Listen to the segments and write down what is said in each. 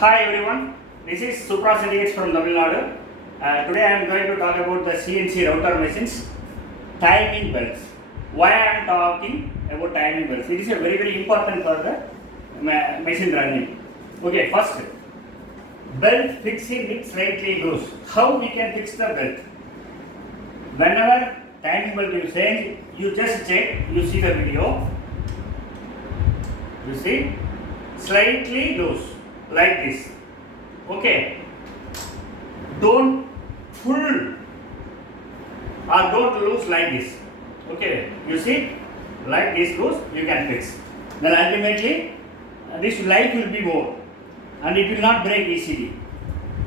Hi everyone, this is Supra Syndicates from Tamil Nadu. Today I am going to talk about the CNC router machines, timing belts. Why I am talking about timing belts? It is a very important for the machine running. Okay, first, belt fixing it slightly loose. How we can fix the belt? Whenever timing belt is changed, you just check, you see the video. You see, slightly loose, like this. Okay, don't pull or don't loose like this. Okay, you see, like this loose, you can fix. Then ultimately, this life will be more and it will not break easily.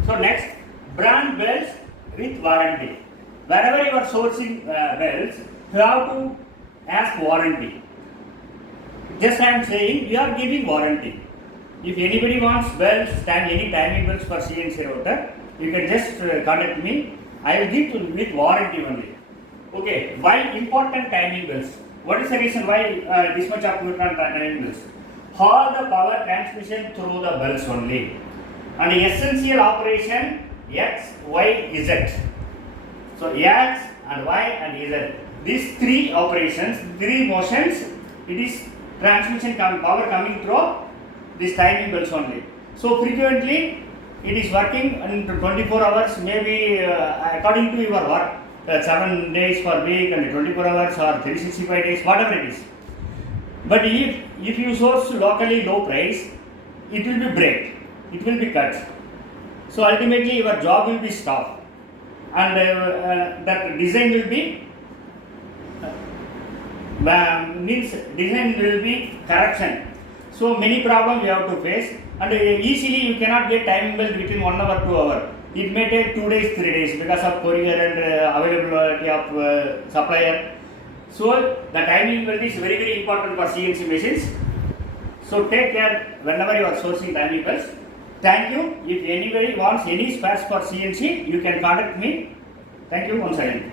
So next, brand belts with warranty. Wherever you are sourcing belts, you have to ask warranty. Just I am saying, we are giving warranty. If anybody wants belts, any timing belts for CNC router, you can just contact me. I will give with warranty only. Okay, why important timing belts? What is the reason why this much of important timing belts? All the power transmission through the belts only. And the essential operation X, Y, Z. So X and Y and Z. These three operations, three motions, it is transmission power coming through this timing belts only. So frequently it is working in 24 hours, maybe according to your work, 7 days per week and 24 hours or 365 days, whatever it is. But if you source locally low price, it will be break, it will be cut. So ultimately your job will be stopped and that design will be design will be correction. So many problems you have to face and easily you cannot get timing belt within 1 hour, 2 hours. It may take 2 days, 3 days because of courier and availability of supplier. So the timing belt is very important for CNC machines. So take care whenever you are sourcing timing belts. Thank you. If anybody wants any spares for CNC, you can contact me. Thank you once again.